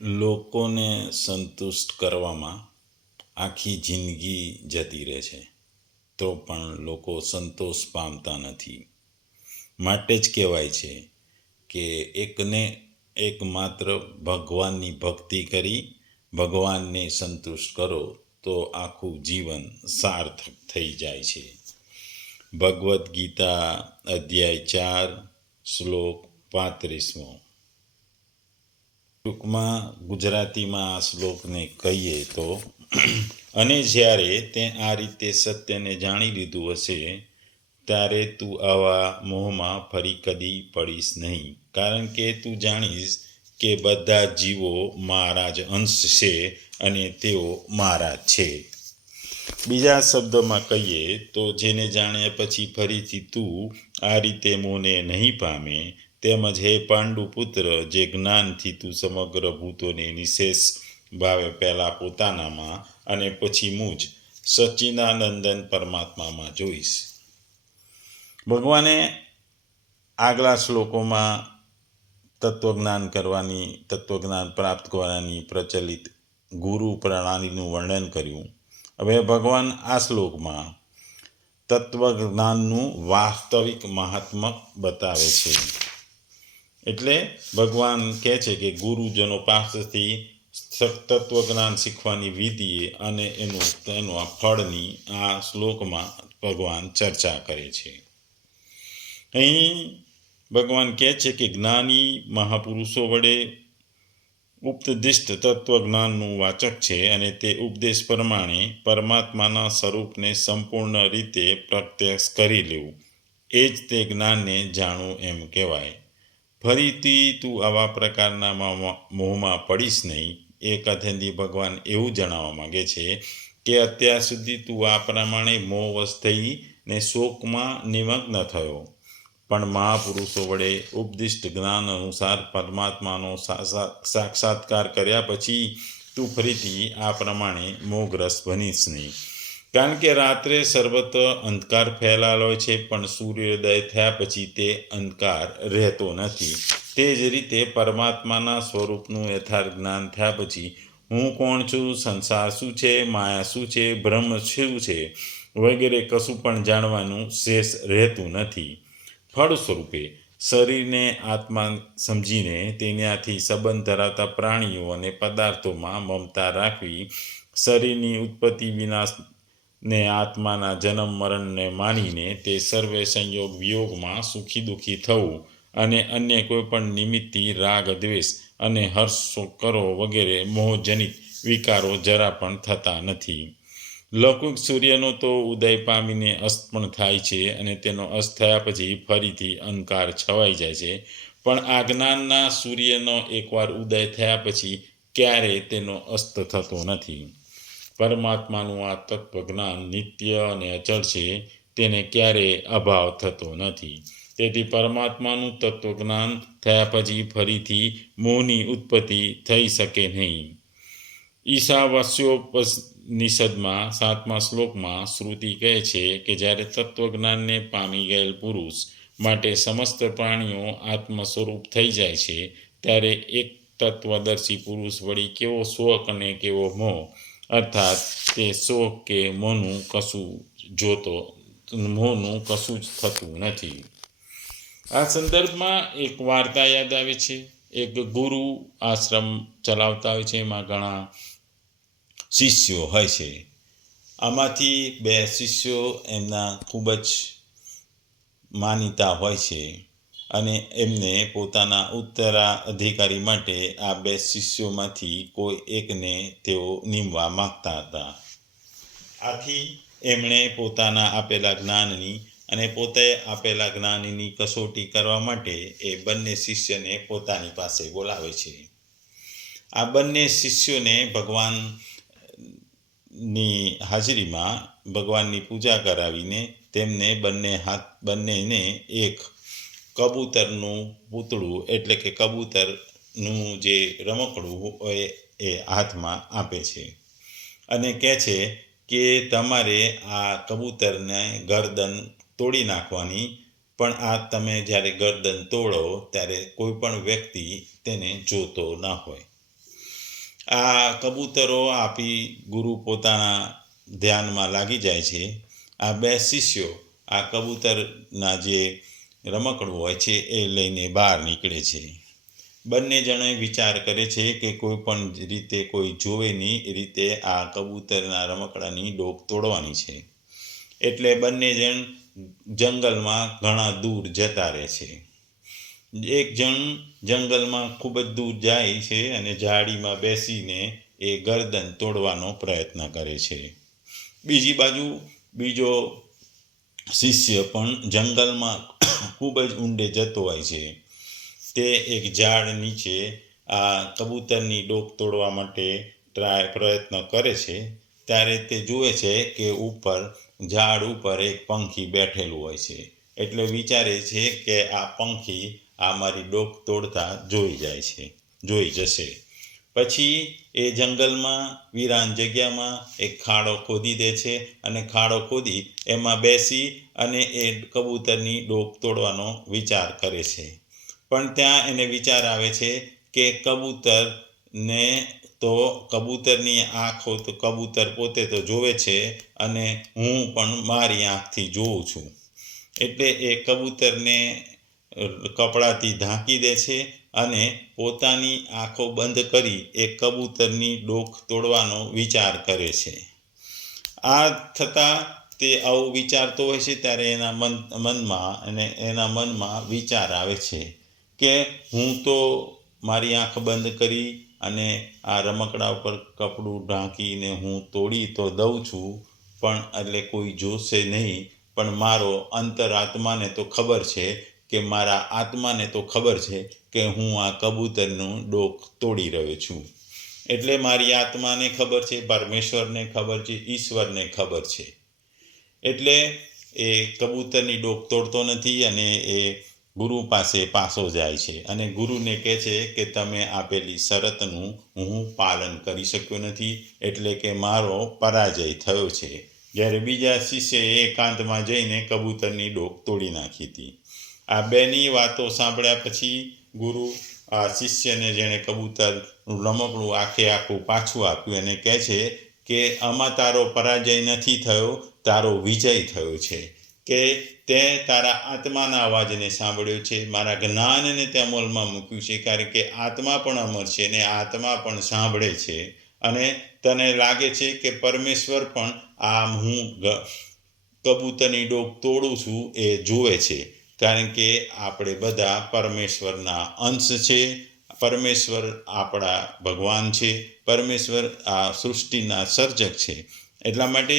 લોકોને સંતુષ્ટ કરવામાં આખી જિંદગી જતી રહે છે તો પણ લોકો સંતોષ પામતા નથી. માટે જ કહેવાય છે કે એકને એક માત્ર ભગવાનની ભક્તિ કરી ભગવાનને સંતુષ્ટ કરો તો આખું જીવન સાર્થક થઈ જાય છે. ભગવદ્ ગીતા અધ્યાય 4 શ્લોક 35. ટૂંકમાં ગુજરાતીમાં આ શ્લોકને કહીએ તો, અને જ્યારે તે આ રીતે સત્યને જાણી લીધું હશે ત્યારે તું આવા મોહમાં ફરી કદી પડીશ નહીં, કારણ કે તું જાણીશ કે બધા જીવો મારા જ અંશ છે અને તેઓ મારા છે. બીજા શબ્દોમાં કહીએ તો જેને જાણ્યા પછી ફરીથી તું આ રીતે મોહને નહીં પામે, તેમજ હે પાંડુપુત્ર, જે જ્ઞાનથી તું સમગ્ર ભૂતોને નિશેષ ભાવે પહેલાં પોતાનામાં અને પછી મુજ સચ્ચિદાનંદન પરમાત્મામાં જોઈશ. ભગવાને આગલા શ્લોકોમાં તત્વજ્ઞાન પ્રાપ્ત કરવાની પ્રચલિત ગુરુ પ્રણાલીનું વર્ણન કર્યું. હવે ભગવાન આ શ્લોકમાં તત્વજ્ઞાનનું વાસ્તવિક મહાત્મ્ય બતાવે છે. એટલે ભગવાન કહે છે કે ગુરુજનો પાસેથી તત્વજ્ઞાન શીખવાની વિધિ અને એનું ફળની આ શ્લોકમાં ભગવાન ચર્ચા કરે છે. અહીં ભગવાન કહે છે કે જ્ઞાની મહાપુરુષો વડે ઉપદિષ્ટ તત્વજ્ઞાનનું વાચક છે અને તે ઉપદેશ પ્રમાણે પરમાત્માના સ્વરૂપને સંપૂર્ણ રીતે પ્રત્યક્ષ કરી લેવું, એ જ તે જ્ઞાનને જાણવું એમ કહેવાય. ફરીથી તું આવા પ્રકારના મોહમાં પડીશ નહીં, એ કથનથી ભગવાન એવું જણાવવા માગે છે કે અત્યાર સુધી તું આ પ્રમાણે મોહવશ થઈને શોકમાં નિમગ્ન થયો, પણ મહાપુરુષો વડે ઉપદિષ્ટ જ્ઞાન અનુસાર પરમાત્માનો સાક્ષાત્કાર કર્યા પછી તું ફરીથી આ પ્રમાણે મોહગ્રસ્ત બનીશ નહીં. કારણ કે રાત્રે સર્વત્ર અંધકાર ફેલાયેલો હોય છે, પણ સૂર્યોદય થયા પછી તે અંધકાર રહેતો નથી. તે જ રીતે પરમાત્માના સ્વરૂપનું યથાર્થ જ્ઞાન થયા પછી હું કોણ છું, સંસાર શું છે, માયા શું છે, બ્રહ્મ શું છે વગેરે કશું પણ જાણવાનું શેષ રહેતું નથી. ફળ સ્વરૂપે શરીરને આત્મા સમજીને તેનાથી સંબંધ ધરાવતા પ્રાણીઓ અને પદાર્થોમાં મમતા રાખવી, શરીરની ઉત્પત્તિ વિનાશને આત્માના જન્મ મરણને માનીને તે સર્વે સંયોગ વિયોગમાં સુખી દુઃખી થવું અને અન્ય કોઈ પણ નિમિત્તથી રાગ દ્વેષ અને હર્ષ કરો વગેરે મોહજનિત વિકારો જરા પણ થતા નથી. લૌકિક સૂર્યનો તો ઉદય પામીને અસ્ત પણ થાય છે અને તેનો અસ્ત થયા પછી ફરીથી અંધકાર છવાઈ જાય છે, પણ આ જ્ઞાનના સૂર્યનો એકવાર ઉદય થયા પછી ક્યારેય તેનો અસ્ત થતો નથી. પરમાત્માનું આ તત્વજ્ઞાન નિત્ય અને અચળ છે, તેને ક્યારેય અભાવ થતો નથી. તેથી પરમાત્માનું તત્વજ્ઞાન થયા પછી ફરીથી મોહની ઉત્પત્તિ થઈ શકે નહીં. ઈશાવાસ્યોપનિષદમાં 7મા શ્લોકમાં શ્રુતિ કહે છે કે જ્યારે તત્વજ્ઞાનને પામી ગયેલ પુરુષ માટે સમસ્ત પ્રાણીઓ આત્મ સ્વરૂપ થઈ જાય છે, ત્યારે એક તત્વદર્શી પુરુષ વળી કેવો શોક અને કેવો મોહ, અર્થાત તે શોક કે મોહનું કશું જ થતું નથી. આ સંદર્ભમાં એક વાર્તા યાદ આવે છે. એક ગુરુ આશ્રમ ચલાવતા હોય છે, એમાં ઘણા શિષ્યો હોય છે. આમાંથી 2 શિષ્યો એમના ખૂબ જ માનીતા હોય છે અને એમને પોતાના ઉત્તરાધિકારી માટે આ 2 શિષ્યોમાંથી કોઈ એકને તેઓ નીમવા માગતા હતા. આથી એમણે પોતાના આપેલા જ્ઞાનની અને પોતે આપેલા જ્ઞાનની કસોટી કરવા માટે એ બંને શિષ્યને પોતાની પાસે બોલાવે છે. આ બંને શિષ્યોને ભગવાનની હાજરીમાં ભગવાનની પૂજા કરાવીને તેમને બંનેને એક કબૂતરનું પૂતળું, એટલે કે કબૂતરનું જે રમકડું હોય એ હાથમાં આપે છે અને કહે છે કે તમારે આ કબૂતરને ગરદન તોડી નાખવાની, પણ આ તમે જ્યારે ગરદન તોડો ત્યારે કોઈ પણ વ્યક્તિ તેને જોતો ન હોય. આ કબૂતરો આપી ગુરુ પોતાના ધ્યાનમાં લાગી જાય છે. આ બે શિષ્યો આ કબૂતરના જે રમકડું હોય છે એ લઈને બહાર નીકળે છે. બંને જણે વિચાર કરે છે કે કોઈ પણ રીતે કોઈ જોવે નહીં એ રીતે આ કબૂતરના રમકડાની ડોક તોડવાની છે. એટલે બંને જણ જંગલમાં ઘણા દૂર જતા રહે છે. એક જણ જંગલમાં ખૂબ જ દૂર જાય છે અને ઝાડીમાં બેસીને એ ગરદન તોડવાનો પ્રયત્ન કરે છે. બીજી બાજુ બીજો શિષ્ય પણ જંગલમાં ખૂબ જ ઊંડે જતો હોય છે. તે એક ઝાડ નીચે આ કબૂતરની ડોક તોડવા માટે પ્રયત્ન કરે છે. ત્યારે તે જુએ છે કે ઉપર ઝાડ ઉપર એક પંખી બેઠેલું હોય છે. એટલે વિચારે છે કે આ પંખી આ મારી ડોક તોડતા જોઈ જશે. પછી એ જંગલમાં વિરાન જગ્યામાં એક ખાડો ખોદી દે છે અને ખાડો ખોદી એમાં બેસી અને એ કબૂતરની ડોક તોડવાનો વિચાર કરે છે. પણ ત્યાં એને વિચાર આવે છે કે કબૂતરની આંખો તો કબૂતર પોતે તો જોવે છે અને હું પણ મારી આંખથી જોઉં છું. એટલે એ કબૂતરને કપડાથી ઢાંકી દે છે અને પોતાની આંખો બંધ કરી એ કબૂતરની ડોક તોડવાનો વિચાર કરે છે. આ થતાં તે આવું વિચારતો હોય છે ત્યારે એના મનમાં વિચાર આવે છે કે હું તો મારી આંખ બંધ કરી અને આ રમકડા ઉપર કપડું ઢાંકીને હું તોડી તો દઉં છું, પણ એટલે કોઈ જોશે નહીં. પણ મારો અંતરાત્માને તો ખબર છે કે મારા આત્માને તો ખબર છે કે હું આ કબૂતરનું ડોક તોડી રહ્યો છું. એટલે મારી આત્માને ખબર છે, પરમેશ્વરને ખબર છે, ઈશ્વરને ખબર છે. એટલે એ કબૂતરની ડોક તોડતો નથી અને એ ગુરુ પાસે પાછો જાય છે અને ગુરુને કહે છે કે તમે આપેલી શરતનું હું પાલન કરી શક્યો નથી, એટલે કે મારો પરાજય થયો છે. જ્યારે બીજા શિષ્યએ એકાંતમાં જઈને કબૂતરની ડોક તોડી નાખી હતી. આ બેની વાતો સાંભળ્યા પછી ગુરુ આ શિષ્યને જેણે કબૂતરનું રમકડું આખું પાછું આપ્યું અને કહે છે કે આમાં તારો પરાજય નથી થયો, તારો વિજય થયો છે. કે તે તારા આત્માના અવાજને સાંભળ્યો છે, મારા જ્ઞાનને તે અમલમાં મૂક્યું છે. કારણ કે આત્મા પણ અમર છે ને આત્મા પણ સાંભળે છે અને તને લાગે છે કે પરમેશ્વર પણ આ હું કબૂતરની ડોક તોડું છું એ જુએ છે. કારણ કે આપણે બધા પરમેશ્વરના અંશ છે. પરમેશ્વર આપણા ભગવાન છે. પરમેશ્વર આ સૃષ્ટિના સર્જક છે. એટલા માટે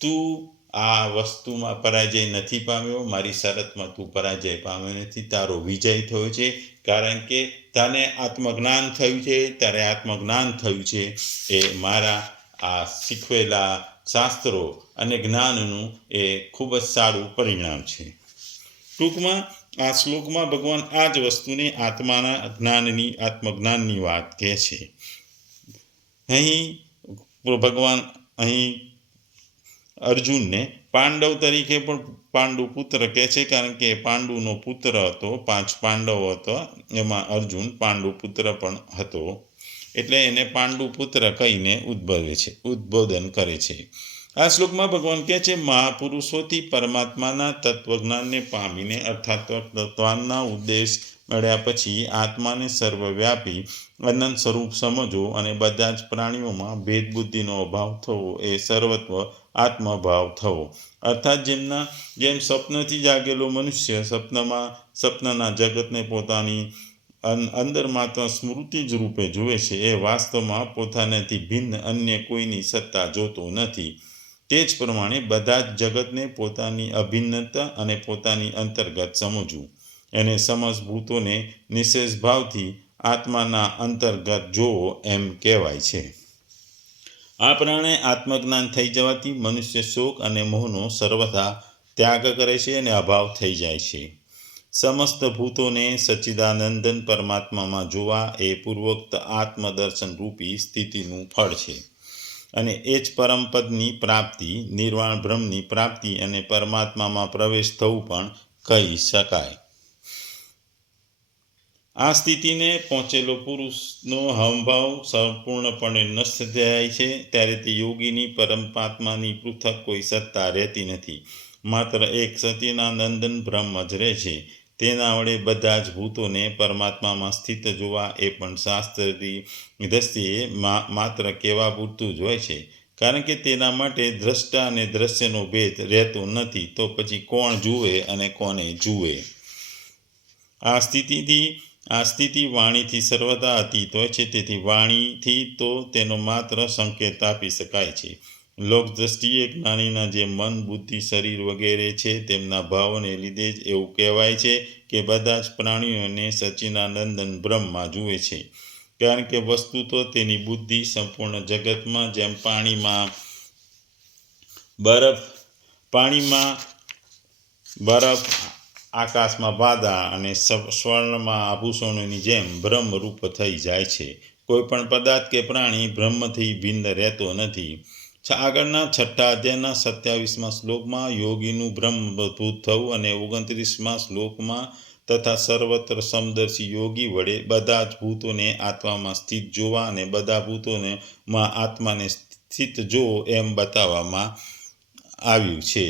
તું આ વસ્તુમાં પરાજય નથી પામ્યો, મારી શરતમાં તું પરાજય પામ્યો નથી, તારો વિજય થયો છે. કારણ કે તને આત્મજ્ઞાન થયું છે. ત્યારે આત્મજ્ઞાન થયું છે એ મારા આ શીખવેલા શાસ્ત્રો અને જ્ઞાનનું એ ખૂબ જ સારું પરિણામ છે. ટૂંકમાં આ શ્લોકમાં ભગવાન આ જ વસ્તુને આત્મજ્ઞાનની વાત કહે છે. ભગવાન અહીં અર્જુનને પાંડવ તરીકે પણ પાંડુ પુત્ર કહે છે. કારણ કે પાંડુનો પુત્ર હતો, 5 પાંડવો હતો, એમાં અર્જુન પાંડુ પુત્ર પણ હતો. એટલે એને પાંડુ પુત્ર કહીને ઉદ્બોધન કરે છે. આ શ્લોકમાં ભગવાન કહે છે મહાપુરુષોથી પરમાત્માના તત્વજ્ઞાનને પામીને અર્થાત તત્વજ્ઞાનના ઉદ્દેશ મળ્યા પછી આત્માને સર્વવ્યાપી અનંત સ્વરૂપ સમજો અને બધા જ પ્રાણીઓમાં ભેદબુદ્ધિનો અભાવ થવો એ સર્વત્વ આત્મભાવ થવો. અર્થાત જેમ સ્વપ્નથી જાગેલો મનુષ્ય સપનાના જગતને પોતાની અંદર માત્ર સ્મૃતિ જ રૂપે જુએ છે, એ વાસ્તવમાં પોતાનાથી ભિન્ન અન્ય કોઈની સત્તા જોતો નથી. તે જ પ્રમાણે બધા જ જગતને પોતાની અભિન્નતા અને પોતાની અંતર્ગત સમજવું, એને સમજભૂતોને નિશેષ ભાવથી આત્માના અંતર્ગત જોવો એમ કહેવાય છે. આ પ્રમાણે આત્મજ્ઞાન થઈ જવાથી મનુષ્ય શોક અને મોહનો સર્વથા ત્યાગ કરે છે અને અભાવ થઈ જાય છે. સમસ્ત ભૂતોને સચ્ચિદાનંદન પરમાત્મામાં જોવા એ પૂર્વોક્ત આત્મદર્શન રૂપી સ્થિતિનું ફળ છે. અને એ જ પરમપદની પ્રાપ્તિ, નિર્વાણ બ્રહ્મની પ્રાપ્તિ અને પરમાત્મામાં પ્રવેશ થવું પણ કહી શકાય. આ સ્થિતિને પહોંચેલો પુરુષનો હાવભાવ સંપૂર્ણપણે નષ્ટ થાય છે ત્યારે તે યોગીની પરમાત્માની પૃથક કોઈ સત્તા રહેતી નથી. માત્ર એક સચ્ચિદાનંદન બ્રહ્મ જ રહે છે. તેના વડે બધા જ ભૂતોને પરમાત્મામાં સ્થિત જોવા એ પણ શાસ્ત્રની દ્રષ્ટિએ માત્ર કહેવા પૂરતું જ હોય છે. કારણ કે તેના માટે દ્રષ્ટા અને દ્રશ્યનો ભેદ રહેતો નથી. તો પછી કોણ જુએ અને કોને જુએ? આ સ્થિતિ વાણીથી સર્વદા અતીત હોય છે. તેથી વાણીથી તો તેનો માત્ર સંકેત આપી શકાય છે. લોક દ્રષ્ટિએ જ્ઞાનીના જે મન, બુદ્ધિ, શરીર વગેરે છે તેમના ભાવોને લીધે જ એવું કહેવાય છે કે બધા જ પ્રાણીઓને સચ્ચિદાનંદન બ્રહ્મમાં જુએ છે. કારણ કે વસ્તુ તો તેની બુદ્ધિ સંપૂર્ણ જગતમાં જેમ પાણીમાં બરફ, આકાશમાં વાદળ અને સ્વર્ણમાં આભૂષણોની જેમ બ્રહ્મરૂપ થઈ જાય છે. કોઈ પણ પદાર્થ કે પ્રાણી બ્રહ્મથી ભિન્ન રહેતો નથી. આગળના 6થા અધ્યાયના 27મા શ્લોકમાં યોગીનું બ્રહ્મભૂત થવું અને 29મા શ્લોકમાં તથા સર્વત્ર સમદર્શી યોગી વડે બધા જ ભૂતોને આત્મામાં સ્થિત જોવા અને બધા ભૂતોમાં આત્માને સ્થિત જોવો એમ બતાવવામાં આવ્યું છે.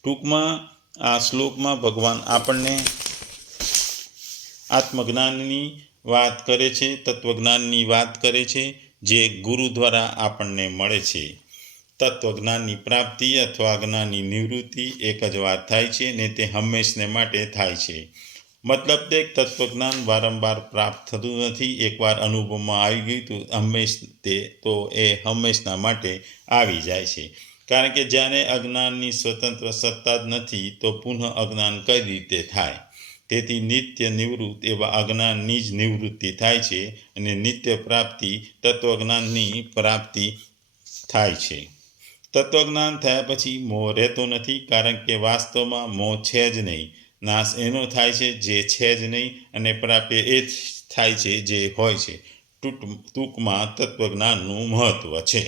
ટૂંકમાં આ શ્લોકમાં ભગવાન આપણને આત્મજ્ઞાનની વાત કરે છે, તત્વજ્ઞાનની વાત કરે છે, જે ગુરુ દ્વારા આપણને મળે છે. તત્વજ્ઞાનની પ્રાપ્તિ અથવા જ્ઞાનની નિવૃત્તિ એક જ વાર થાય છે ને તે હંમેશને માટે થાય છે. મતલબ તે તત્વજ્ઞાન વારંવાર પ્રાપ્ત થતું નથી. એકવાર અનુભવમાં આવી ગયું તો એ હંમેશના માટે આવી જાય છે. કારણ કે જ્યારે અજ્ઞાનની સ્વતંત્ર સત્તા જ નથી તો પુનઃ અજ્ઞાન કઈ રીતે થાય? તેથી નિત્ય નિવૃત્ત એવા અજ્ઞાનની જ નિવૃત્તિ થાય છે અને નિત્ય પ્રાપ્તિ તત્વજ્ઞાનની પ્રાપ્તિ થાય છે. તત્વજ્ઞાન થયા પછી મોહ રહેતો નથી. કારણ કે વાસ્તવમાં મોહ છે જ નહીં. નાશ એનો થાય છે જે છે જ નહીં અને પ્રાપ્ય એ જ થાય છે જે હોય છે. ટૂંકમાં તત્વજ્ઞાનનું મહત્વ છે.